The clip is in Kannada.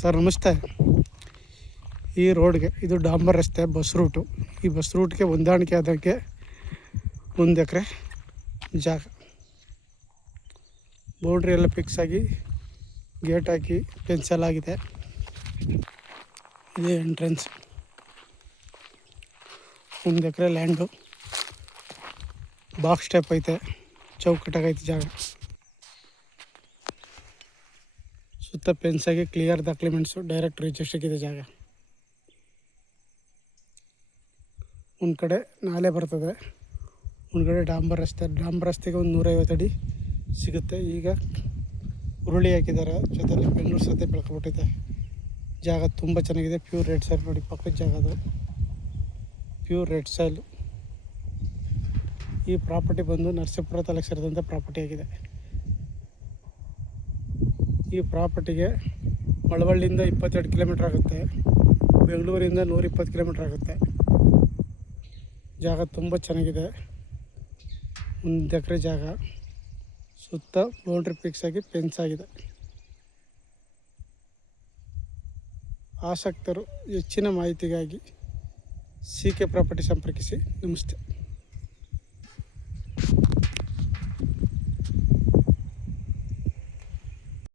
ಸರ್, ನಮಸ್ತೆ. ಈ ರೋಡ್ಗೆ, ಇದು ಡಾಂಬರ್ ರಸ್ತೆ, ಬಸ್ ರೂಟು. ಈ ಬಸ್ ರೂಟ್ಗೆ ಹೊಂದಾಣಿಕೆ ಆದಂಗೆ ಒಂದು ಎಕರೆ ಜಾಗ. ಬೌಂಡ್ರಿ ಎಲ್ಲ ಫಿಕ್ಸ್ ಆಗಿ ಗೇಟ್ ಹಾಕಿ ಪೆನ್ಸಲ್ ಆಗಿದೆ. ಇದೇ ಎಂಟ್ರೆನ್ಸ್ ಒಂದು ಎಕರೆ ಲ್ಯಾಂಡು ಬಾಕ್ಸ್ ಟೈಪ್ ಐತೆ, ಚೌಕಟ್ಟಾಗೈತೆ ಜಾಗ. ಸುತ್ತ ಪೆನ್ಸಾಗಿ ಕ್ಲಿಯರ್ ದಾಕ್ಯುಮೆಂಟ್ಸು ಡೈರೆಕ್ಟ್ ರಿಜಿಸ್ಟ್ರಿಗೆ ಜಾಗ. ಒಂದು ಕಡೆ ನಾಲೆ ಬರ್ತದೆ, ಒಂದು ಕಡೆ ಡಾಂಬರ್ ರಸ್ತೆ, ಡಾಂಬರ್ ರಸ್ತೆಗೆ ಒಂದು ನೂರೈವತ್ತು ಅಡಿ ಸಿಗುತ್ತೆ. ಈಗ ಉರುಳಿ ಹಾಕಿದ್ದಾರೆ, ಜೊತೆಲಿ ಬೆಂಗಳೂರು ಸತೆ ಬೆಳ್ಕೊಬಿಟ್ಟಿದೆ. ಜಾಗ ತುಂಬ ಚೆನ್ನಾಗಿದೆ ಪ್ಯೂರ್ ರೆಡ್ ಸೈಲ್ ನೋಡಿ ಪಕ್ಕದ ಜಾಗ ಅದು. ಪ್ಯೂರ್ ರೆಡ್ ಸೈಲ್ ಈ ಪ್ರಾಪರ್ಟಿ ಬಂದು ನರಸೀಪುರ ತಾಲೂಕು ಸೇರಿದಂಥ ಪ್ರಾಪರ್ಟಿ ಆಗಿದೆ. ಈ ಪ್ರಾಪರ್ಟಿಗೆ ಮಳವಳ್ಳಿಯಿಂದ ಇಪ್ಪತ್ತೆರಡು ಕಿಲೋಮೀಟ್ರ್ ಆಗುತ್ತೆ. ಬೆಂಗಳೂರಿಂದ ನೂರಿಪ್ಪತ್ತು ಕಿಲೋಮೀಟ್ರ್ ಆಗುತ್ತೆ. ಜಾಗ ತುಂಬ ಚೆನ್ನಾಗಿದೆ. ಒಂದು ಎಕರೆ ಜಾಗ. ಸುತ್ತ ಬೌಂಡ್ರಿ ಫಿಕ್ಸ್ ಆಗಿ ಫೆನ್ಸ್ ಆಗಿದೆ. ಆಸಕ್ತರು ಹೆಚ್ಚಿನ ಮಾಹಿತಿಗಾಗಿ ಸಿ ಕೆ ಪ್ರಾಪರ್ಟಿ ಸಂಪರ್ಕಿಸಿ. ನಮಸ್ತೆ.